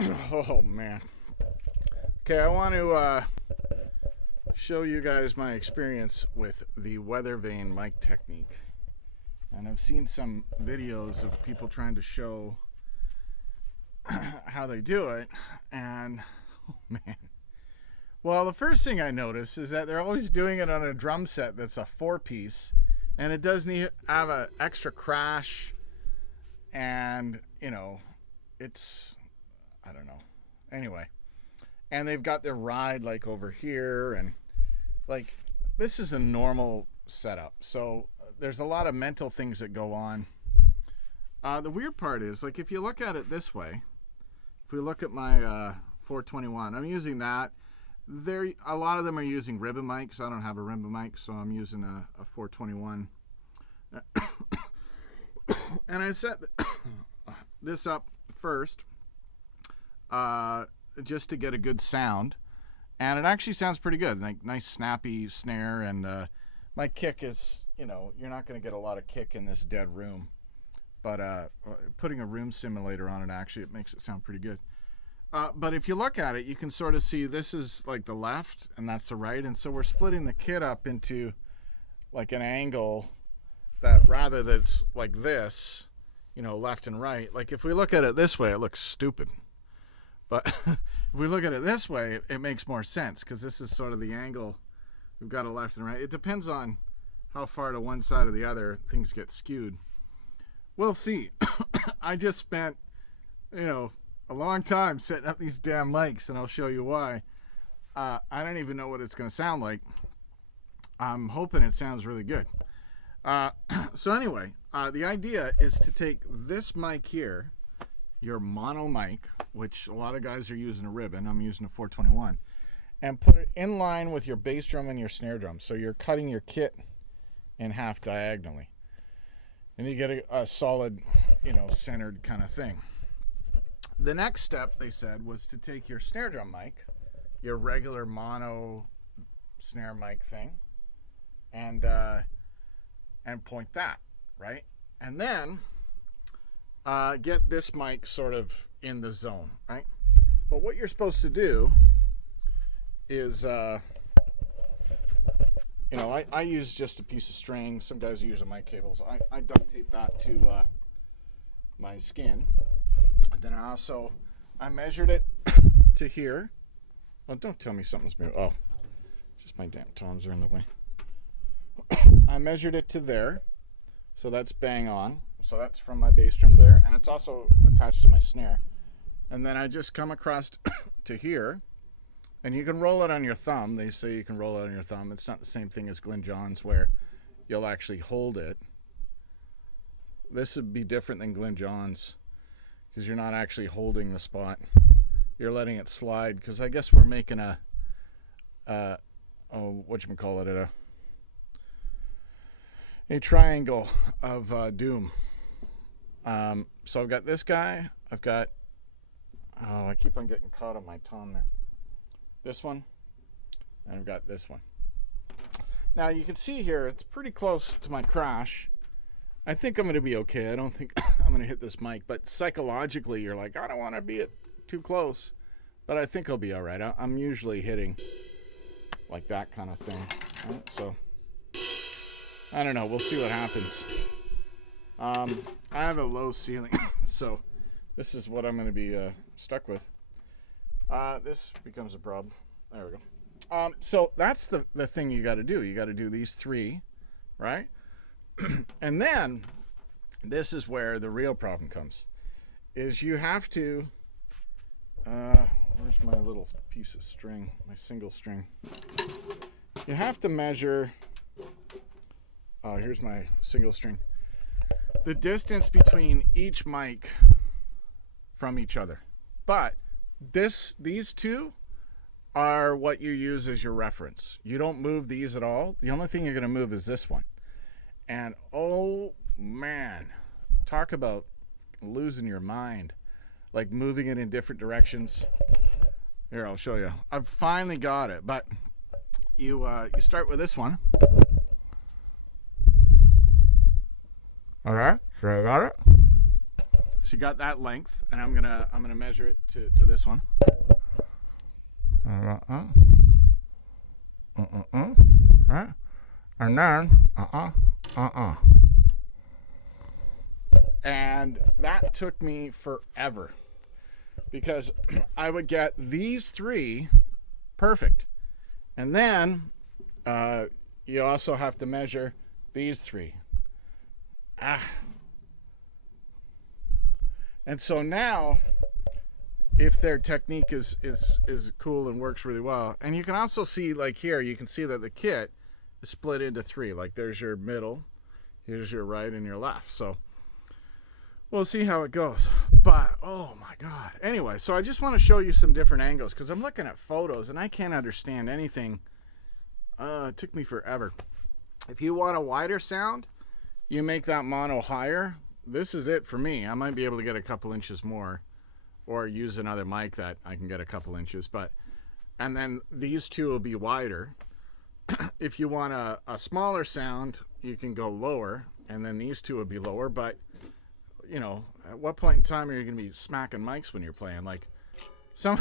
Oh man. Okay, I want to show you guys my experience with the Weathervane mic technique. And I've seen some videos of people trying to show how they do it. And, oh man. Well, the first thing I notice is that they're always doing it on a drum set that's a 4-piece. And it doesn't have an extra crash. And, you know, it's, I don't know. Anyway. And they've got their ride like over here. And like, this is a normal setup. So there's a lot of mental things that go on. The weird part is, like, if you look at it this way, if we look at my 421, I'm using that. A lot of them are using ribbon mics. I don't have a ribbon mic, so I'm using a 421. And I set this up first just to get a good sound. And it actually sounds pretty good. Like, nice snappy snare. And my kick is, you know, you're not going to get a lot of kick in this dead room. But putting a room simulator on it, actually, it makes it sound pretty good. But if you look at it, you can sort of see this is like the left and that's the right. And so we're splitting the kit up into like an angle that rather that's like this, you know, left and right. Like if we look at it this way, it looks stupid. But if we look at it this way, it makes more sense because this is sort of the angle. We've got a left and right. It depends on how far to one side or the other things get skewed. We'll see. I just spent, you know, a long time setting up these damn mics, and I'll show you why. I don't even know what it's going to sound like. I'm hoping it sounds really good. So anyway, the idea is to take this mic here, your mono mic, which a lot of guys are using a ribbon. I'm using a 421, and put it in line with your bass drum and your snare drum. So you're cutting your kit in half diagonally. And you get a solid, you know, centered kind of thing. The next step, they said, was to take your snare drum mic, your regular mono snare mic thing, and point that, right? And then get this mic sort of in the zone, right? But what you're supposed to do is, you know, I use just a piece of string. Some guys are using mic cables. I duct tape that to my skin. And then I measured it to here. Well, don't tell me something's moving. Oh, just my damn toms are in the way. I measured it to there. So that's bang on. So that's from my bass drum there. And it's also attached to my snare. And then I just come across to here. And you can roll it on your thumb. They say you can roll it on your thumb. It's not the same thing as Glyn Johns where you'll actually hold it. This would be different than Glyn Johns because you're not actually holding the spot. You're letting it slide because I guess we're making a triangle of doom. So I've got this guy. I've got, I keep on getting caught on my tom there. This one, and I've got this one. Now you can see here, it's pretty close to my crash. I think I'm going to be okay. I don't think I'm going to hit this mic, but psychologically you're like, I don't want to be too close, but I think I'll be all right. I'm usually hitting like that kind of thing. Right? So I don't know. We'll see what happens. I have a low ceiling, so this is what I'm going to be stuck with. This becomes a problem. There we go. So that's the thing you got to do. You got to do these three, right? And then this is where the real problem comes. Is you have to. Where's my little piece of string? My single string. You have to measure. Oh, here's my single string. The distance between each mic from each other, but these two are what you use as your reference. You don't move these at all. The only thing you're going to move is this one. And oh man, talk about losing your mind, like moving it in different directions. Here, I'll show you. I've finally got it, but you start with this one. All right, so I got it. So you got that length, and I'm gonna measure it to this one. Right? And then and that took me forever because I would get these three perfect, and then you also have to measure these three. And so now, if their technique is cool and works really well, and you can also see, like here, you can see that the kit is split into three. Like there's your middle, here's your right, and your left. So we'll see how it goes. But oh my God. Anyway, so I just want to show you some different angles because I'm looking at photos and I can't understand anything. It took me forever. If you want a wider sound, you make that mono higher. This is it for me. I might be able to get a couple inches more, or use another mic that I can get a couple inches. And then these two will be wider. If you want a smaller sound, you can go lower, and then these two will be lower. But you know, at what point in time are you going to be smacking mics when you're playing? Like some,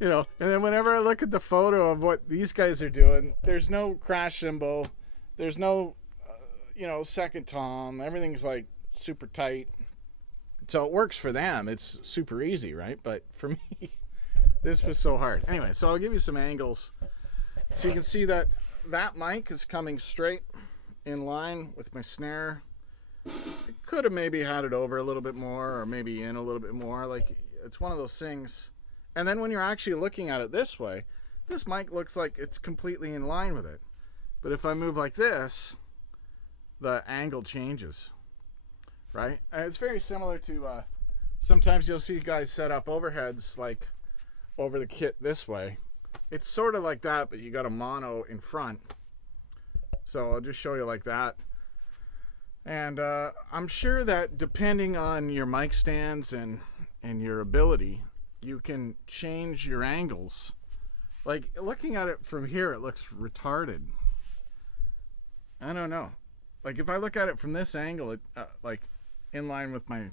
you know. And then whenever I look at the photo of what these guys are doing, there's no crash cymbal, there's no, second tom. Everything's like super tight. So it works for them. It's super easy, right? But for me, this was so hard. Anyway, so I'll give you some angles. So you can see that mic is coming straight in line with my snare. I could have maybe had it over a little bit more, or maybe in a little bit more. Like, it's one of those things. And then when you're actually looking at it this way, this mic looks like it's completely in line with it. But if I move like this, the angle changes, right? And it's very similar to sometimes you'll see guys set up overheads like over the kit this way. It's sort of like that, but you got a mono in front. So I'll just show you like that. And I'm sure that depending on your mic stands and your ability, you can change your angles. Like, looking at it from here, it looks retarded. I don't know. Like, if I look at it from this angle, it like in line with my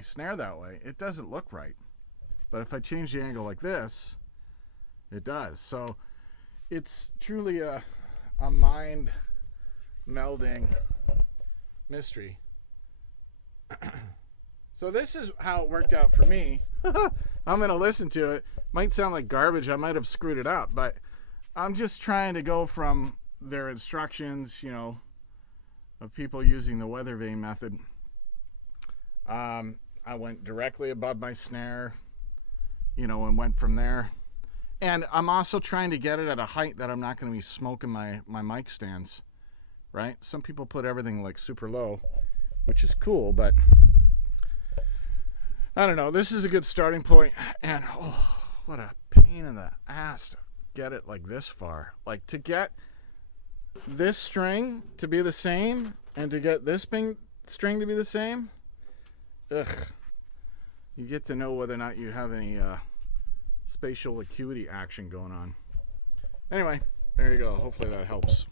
snare that way, it doesn't look right. But if I change the angle like this, it does. So it's truly a mind melding mystery. So this is how it worked out for me. I'm gonna listen to it. Might sound like garbage. I might have screwed it up, but I'm just trying to go from their instructions, of people using the Weathervane method. I went directly above my snare, and went from there. And I'm also trying to get it at a height that I'm not going to be smoking my mic stands, right? Some people put everything like super low, which is cool, but I don't know. This is a good starting point. And oh, what a pain in the ass to get it like this far. Like, to get this string to be the same and to get this string to be the same, ugh. You get to know whether or not you have any spatial acuity action going on. Anyway, there you go. Hopefully that helps.